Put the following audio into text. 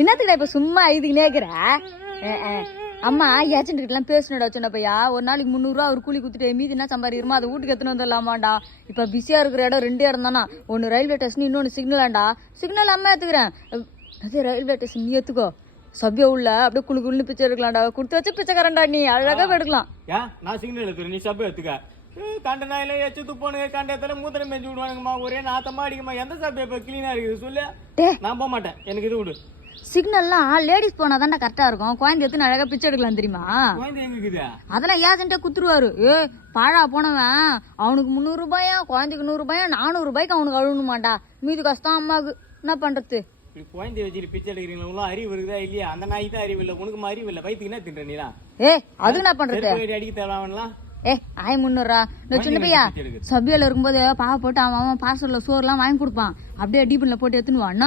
என்னத்துக்குடா இப்ப சும்மா இதுக்குனே இருக்கிற? அம்மா ஏஜென்ட் கிட்டலாம் பேசணுடா சொன்ன பையா. ஒரு நாளைக்கு 300 ரூபா அவர் கூலி குடுத்துட்டு மீதி என்ன சம்பாதிக்கிறோமோ அதை வீட்டுக்கு எடுத்துன்னு வந்துடலாமாண்டா. இப்ப பிஸியா இருக்கிற இடம் 2 இடம் தானா. ஒன்னு ரயில்வே ஸ்டேஷன், இன்னொன்னு சிக்னலாண்டா. சிக்னல் அம்மா ஏத்துக்கிறேன். அதே ரயில்வே ஸ்டேஷன் நீ ஏத்துக்கோ. சபியா உள்ள அப்படியே குழு குழுன்னு பிச்சை எடுக்கலாம்டா. கொடுத்து வச்சு பிச்சைக்காரன்டா நீ. அழகா எடுக்கலாம். நான் சிக்னல் எடுத்துறேன், நீ சபை எடுத்துக்க. கண்ட நாயில எச்சு துப்பானுங்க, கண்டத்துல மூத்திரம் மேய்ச்சி விடுவானுங்கம்மா. ஒரே நாத்தமா அடிக்குமா. எந்த சபை இப்ப கிளீனா இருக்குது சொல்லு? நான் போக மாட்டேன், எனக்கு இது விடு. சிக்னல்லாம் லேடிஸ் போனா தான்டா கரெக்டா இருக்கும். குழந்தை எடுத்து அழகா பிச்சை எடுக்கலாம் தெரியுமா? குழந்தை எங்க இருக்குது? அதெல்லாம் ஏஜென்ட்டே குத்துருவாரு. பாழா போனவன் அவனுக்கு 300 ரூபாயா, குழந்தைக்கு 100 ரூபாயா, 400 ரூபாய்க்கு அவனுக்கு அழுணுமாண்டா. மீது கஷ்டம் அம்மாவுக்கு. என்ன பண்றது? இப்படி குழந்தைய வச்சுட்டு பிச்சை எடுக்கிறீங்களா? அறிவு இருக்குதா இல்லையா? அந்த நாய் தான் அறிவு இல்லை, உனக்கு அறிவு இல்லை. வயிற்றுக்கு என்ன தின்ற நீதான்? அது என்ன பண்றது? அடிக்க தேவைலாம். ஆய் 300 நான் சின்ன பையா சபியால இருக்கும்போது பாவ போட்டு அவன் பார்சல்ல சோறுலாம் வாங்கி கொடுப்பான். அப்படியே டீபன்ல போட்டு எடுத்துன்னு வான்னா